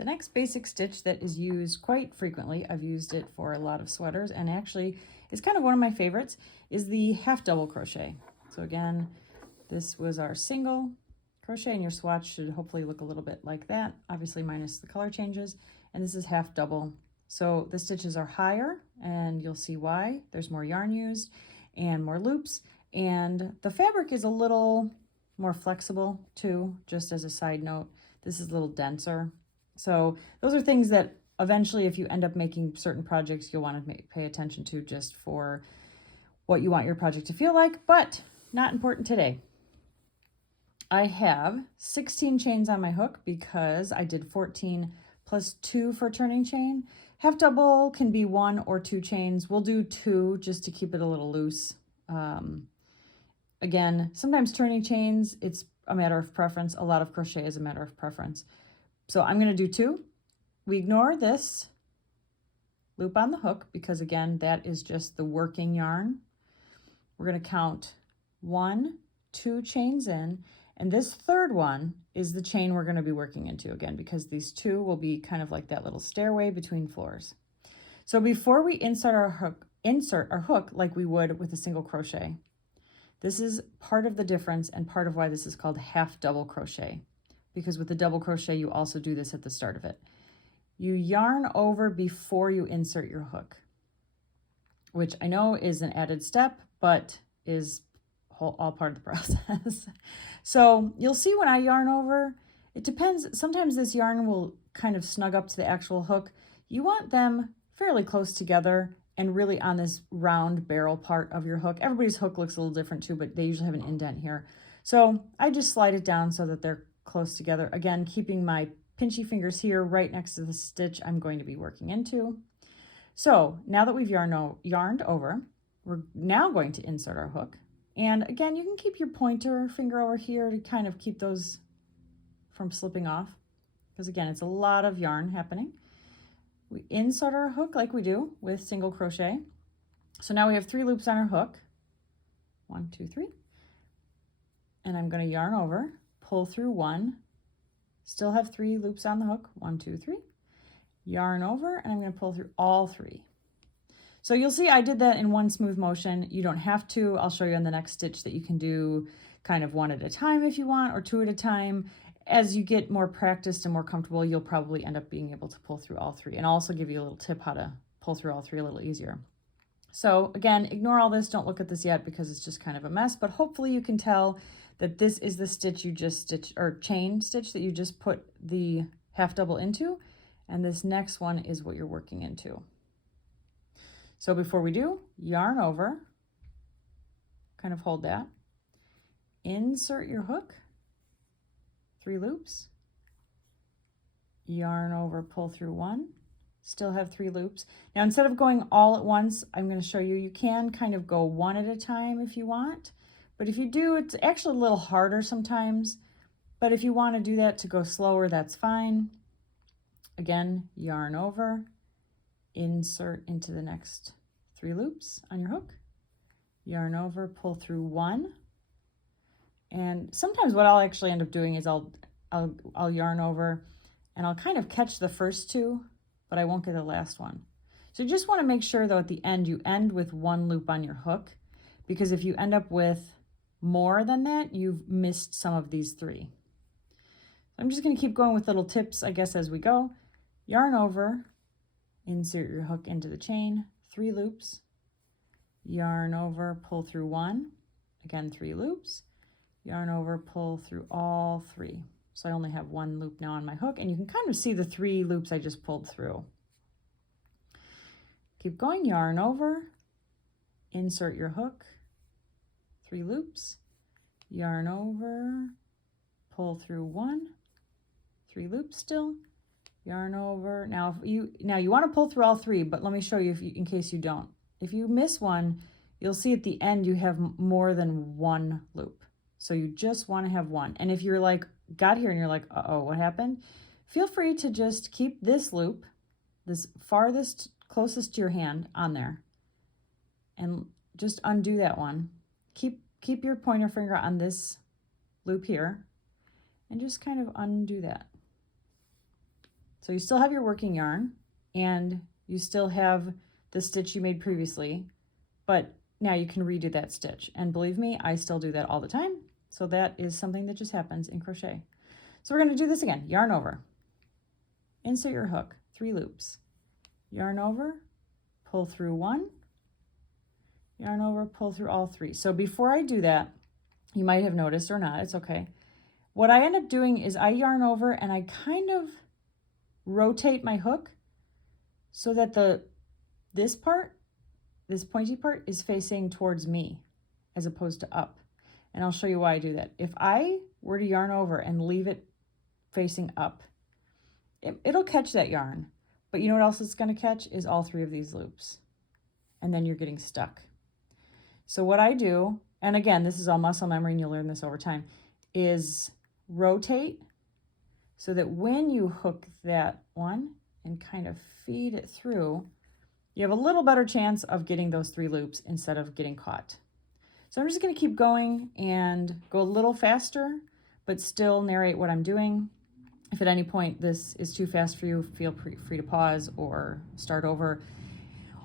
The next basic stitch that is used quite frequently, I've used it for a lot of sweaters and actually is kind of one of my favorites, is the half double crochet. So again, this was our single crochet, and your swatch should hopefully look a little bit like that, obviously minus the color changes. And this is half double. So the stitches are higher, and you'll see why. There's more yarn used and more loops, and the fabric is a little more flexible too, just as a side note. This is a little denser. So those are things that eventually, if you end up making certain projects, you'll want to pay attention to just for what you want your project to feel like, but not important today. I have 16 chains on my hook because I did 14 plus 2 for turning chain. Half double can be 1 or 2 chains. We'll do 2 just to keep it a little loose. Again, sometimes turning chains, it's a matter of preference. A lot of crochet is a matter of preference. So I'm going to do 2. We ignore this loop on the hook because, again, that is just the working yarn. We're going to count 1, 2 chains in, and this third one is the chain we're going to be working into again, because these 2 will be kind of like that little stairway between floors. So before we insert our hook like we would with a single crochet, this is part of the difference and part of why this is called half double crochet, because with the double crochet, you also do this at the start of it. You yarn over before you insert your hook, which I know is an added step, but is all part of the process. So you'll see when I yarn over, it depends. Sometimes this yarn will kind of snug up to the actual hook. You want them fairly close together and really on this round barrel part of your hook. Everybody's hook looks a little different too, but they usually have an indent here. So I just slide it down so that they're close together. Again, keeping my pinchy fingers here right next to the stitch I'm going to be working into. So now that we've yarned over, we're now going to insert our hook. And again, you can keep your pointer finger over here to kind of keep those from slipping off, because again, it's a lot of yarn happening. We insert our hook like we do with single crochet. So now we have 3 loops on our hook. 1, 2, 3. And I'm going to yarn over, pull through 1, still have 3 loops on the hook. 1, 2, 3. Yarn over, and I'm going to pull through all 3. So you'll see I did that in one smooth motion. You don't have to. I'll show you on the next stitch that you can do kind of 1 at a time if you want, or 2 at a time. As you get more practiced and more comfortable, you'll probably end up being able to pull through all 3. And I'll also give you a little tip how to pull through all 3 a little easier. So again, ignore all this. Don't look at this yet because it's just kind of a mess, but hopefully you can tell that this is the stitch you just stitched, or chain stitch that you just put the half double into. And this next one is what you're working into. So before we do, yarn over, kind of hold that, insert your hook, 3 loops, yarn over, pull through 1, still have 3 loops. Now, instead of going all at once, I'm going to show you, you can kind of go 1 at a time if you want, but if you do, it's actually a little harder sometimes, but if you want to do that to go slower, that's fine. Again, yarn over, insert into the next 3 loops on your hook, yarn over, pull through 1, and sometimes what I'll actually end up doing is I'll yarn over and I'll kind of catch the first 2, but I won't get the last one. So you just want to make sure though at the end you end with 1 loop on your hook, because if you end up with more than that, you've missed some of these 3. I'm just going to keep going with little tips, I guess, as we go. Yarn over, insert your hook into the chain, 3 loops, yarn over, pull through 1, again 3 loops, yarn over, pull through all 3. So I only have 1 loop now on my hook, and you can kind of see the 3 loops I just pulled through. Keep going, yarn over, insert your hook, 3 loops, yarn over, pull through 1, 3 loops still, yarn over. Now you want to pull through all 3, but let me show you, in case you don't. If you miss one, you'll see at the end you have more than 1 loop. So you just want to have 1. And if you're like, got here and you're like, uh-oh, what happened? Feel free to just keep this loop, this farthest, closest to your hand, on there. And just undo that one. Keep your pointer finger on this loop here and just kind of undo that. So you still have your working yarn and you still have the stitch you made previously, but now you can redo that stitch. And believe me, I still do that all the time. So that is something that just happens in crochet. So we're going to do this again. Yarn over, insert your hook, 3 loops, yarn over, pull through 1, yarn over, pull through all 3. So before I do that, you might have noticed or not, it's okay. What I end up doing is I yarn over and I kind of rotate my hook so that this pointy part is facing towards me as opposed to up. And I'll show you why I do that. If I were to yarn over and leave it facing up, it'll catch that yarn. But you know what else it's going to catch is all 3 of these loops. And then you're getting stuck. So what I do, and again, this is all muscle memory and you'll learn this over time, is rotate so that when you hook that one and kind of feed it through, you have a little better chance of getting those 3 loops instead of getting caught. So I'm just going to keep going and go a little faster, but still narrate what I'm doing. If at any point this is too fast for you, feel free to pause or start over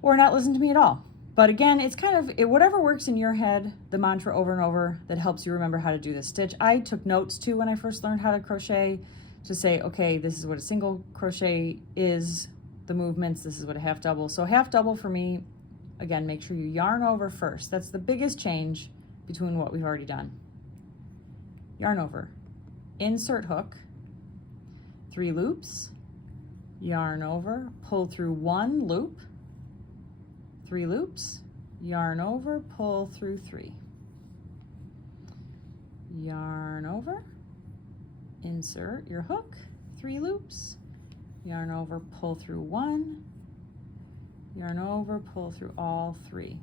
or not listen to me at all. But again, it's kind of whatever works in your head, the mantra over and over that helps you remember how to do this stitch. I took notes too when I first learned how to crochet to say, okay, this is what a single crochet is, the movements, this is what a half double. So half double for me, again, make sure you yarn over first. That's the biggest change between what we've already done. Yarn over, insert hook, 3 loops, yarn over, pull through 1 loop, 3 loops, yarn over, pull through 3. Yarn over, insert your hook, 3 loops, yarn over, pull through 1, yarn over, pull through all 3.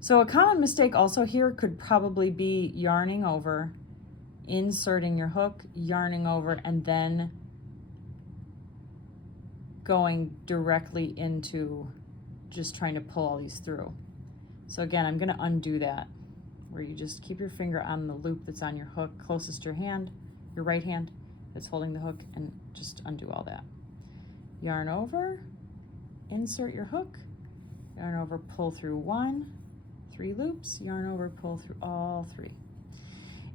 So a common mistake also here could probably be yarning over, inserting your hook, yarning over, and then going directly into just trying to pull all these through. So again, I'm going to undo that, where you just keep your finger on the loop that's on your hook closest to your hand, your right hand that's holding the hook, and just undo all that. Yarn over, insert your hook, yarn over, pull through 1, 3 loops, yarn over, pull through all 3.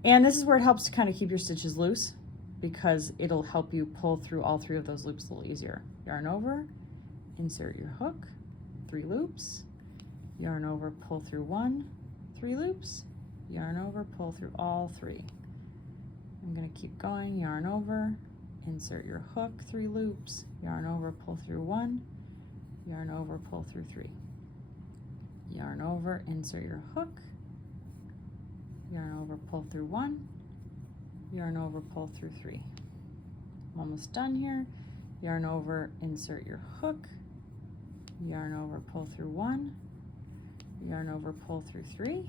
And this is where it helps to kind of keep your stitches loose, because it'll help you pull through all 3 of those loops a little easier. Yarn over, insert your hook, 3 loops, yarn over, pull through 1, 3 loops, yarn over, pull through all 3. I'm going to keep going, yarn over, insert your hook, 3 loops, yarn over, pull through 1, yarn over, pull through 3. Yarn over, insert your hook, yarn over, pull through 1, yarn over, pull through 3. I'm almost done here. Yarn over, insert your hook, yarn over, pull through 1, yarn over, pull through 3.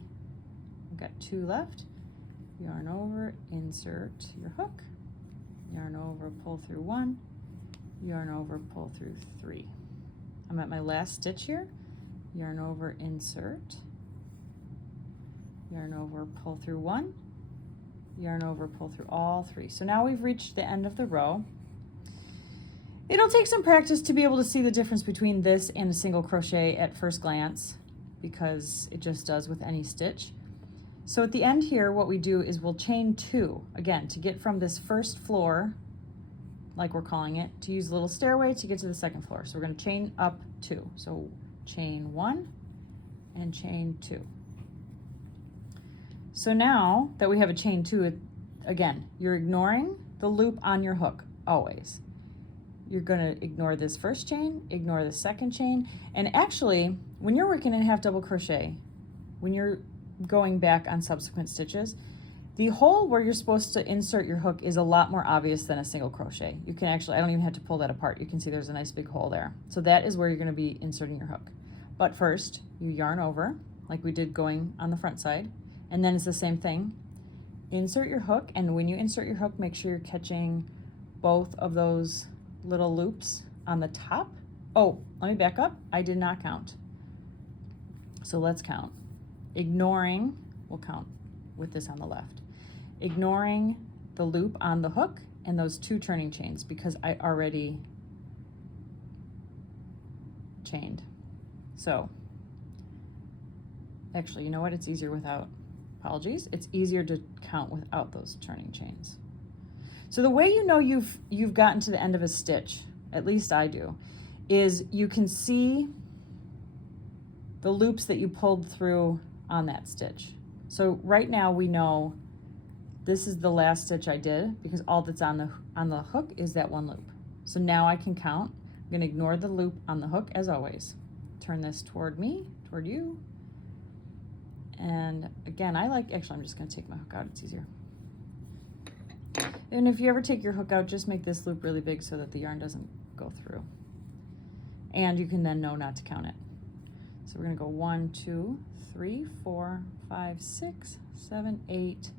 I've got 2 left. Yarn over, insert your hook, yarn over, pull through 1, yarn over, pull through 3. I'm at my last stitch here. Yarn over, insert, yarn over, pull through 1, yarn over, pull through all 3. So now we've reached the end of the row. It'll take some practice to be able to see the difference between this and a single crochet at first glance, because it just does with any stitch. So at the end here, what we do is we'll chain 2, again, to get from this first floor, like we're calling it, to use a little stairway to get to the second floor. So we're going to chain up 2. So chain 1 and chain 2. So now that we have a chain 2, again, you're ignoring the loop on your hook, always. You're going to ignore this first chain, ignore the second chain, and actually, when you're working in half double crochet, when you're going back on subsequent stitches, the hole where you're supposed to insert your hook is a lot more obvious than a single crochet. You can actually, I don't even have to pull that apart. You can see there's a nice big hole there. So that is where you're going to be inserting your hook. But first, you yarn over, like we did going on the front side, and then it's the same thing. Insert your hook, and when you insert your hook, make sure you're catching both of those little loops on the top. Oh, let me back up. I did not count. So let's count. Ignoring, we'll count with this on the left. Ignoring the loop on the hook and those 2 turning chains because I already chained. So actually, you know what? It's easier without, apologies. It's easier to count without those turning chains. So the way you know you've gotten to the end of a stitch, at least I do, is you can see the loops that you pulled through on that stitch. So right now we know this is the last stitch I did because all that's on the hook is that 1 loop. So now I can count. I'm going to ignore the loop on the hook as always. Turn this toward me, toward you. And again, actually I'm just going to take my hook out, it's easier. And if you ever take your hook out, just make this loop really big so that the yarn doesn't go through. And you can then know not to count it. So we're going to go 1, 2, 3, 4, 5, 6, 7, 8,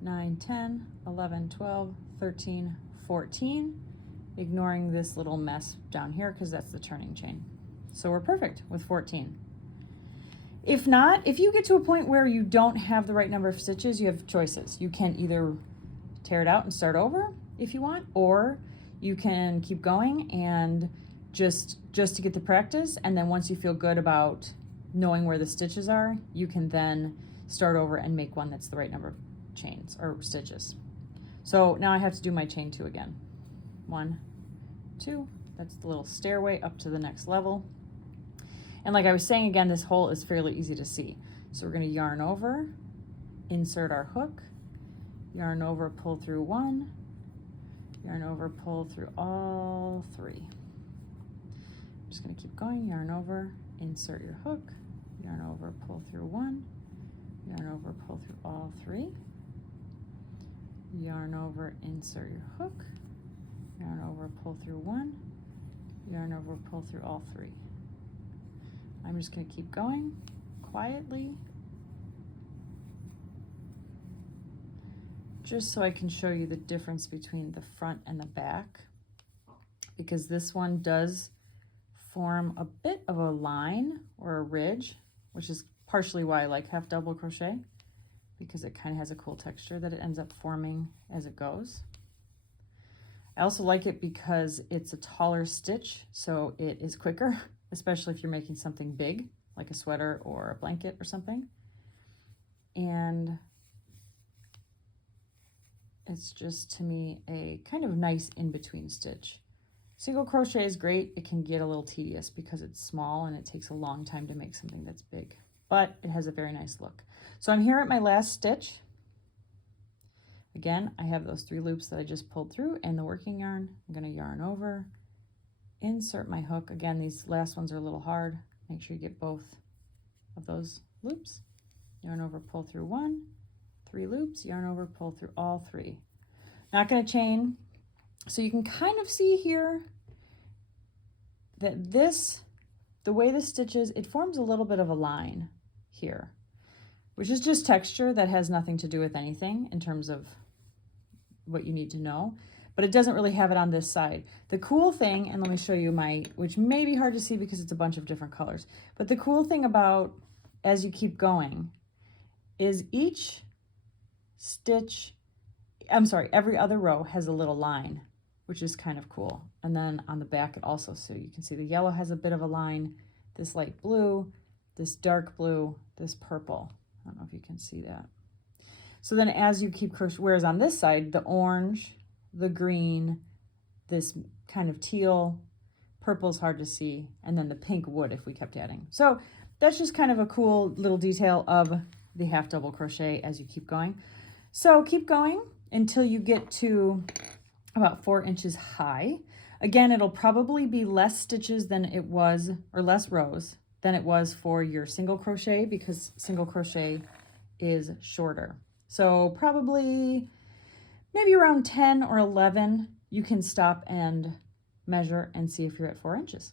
9, 10, 11, 12, 13, 14, ignoring this little mess down here because that's the turning chain. So we're perfect with 14. If not, if you get to a point where you don't have the right number of stitches, you have choices. You can either tear it out and start over if you want, or you can keep going and just to get the practice, and then once you feel good about knowing where the stitches are, you can then start over and make one that's the right number of chains or stitches. So now I have to do my chain 2 again. 1, 2, that's the little stairway up to the next level. And like I was saying, again, this hole is fairly easy to see. So we're going to yarn over, insert our hook, yarn over, pull through 1, yarn over, pull through all 3. I'm just going to keep going, yarn over, insert your hook, yarn over, pull through 1, yarn over, pull through all 3, yarn over, insert your hook, yarn over, pull through 1, yarn over, pull through all 3. I'm just going to keep going quietly, just so I can show you the difference between the front and the back, because this one does form a bit of a line or a ridge, which is partially why I like half double crochet, because it kind of has a cool texture that it ends up forming as it goes. I also like it because it's a taller stitch, so it is quicker, especially if you're making something big, like a sweater or a blanket or something. And it's just, to me, a kind of nice in-between stitch. Single crochet is great. It can get a little tedious because it's small and it takes a long time to make something that's big, but it has a very nice look. So I'm here at my last stitch. Again, I have those 3 loops that I just pulled through and the working yarn. I'm going to yarn over, insert my hook. Again, these last ones are a little hard. Make sure you get both of those loops. Yarn over, pull through 1, 3 loops, yarn over, pull through all 3. Not going to chain. So you can kind of see here that the way this stitches, it forms a little bit of a line here, which is just texture that has nothing to do with anything in terms of what you need to know, but it doesn't really have it on this side. The cool thing, and let me show you which may be hard to see because it's a bunch of different colors, but the cool thing about as you keep going is each stitch, every other row has a little line, which is kind of cool. And then on the back it also, so you can see the yellow has a bit of a line, this light blue, this dark blue, this purple. I don't know if you can see that. So then as you keep crochet, whereas on this side, the orange, the green, this kind of teal, purple is hard to see, and then the pink would if we kept adding. So that's just kind of a cool little detail of the half double crochet as you keep going. So keep going until you get to about 4 inches high. Again, it'll probably be less stitches than it was, or less rows than it was for your single crochet, because single crochet is shorter. So probably maybe around 10 or 11, you can stop and measure and see if you're at 4 inches.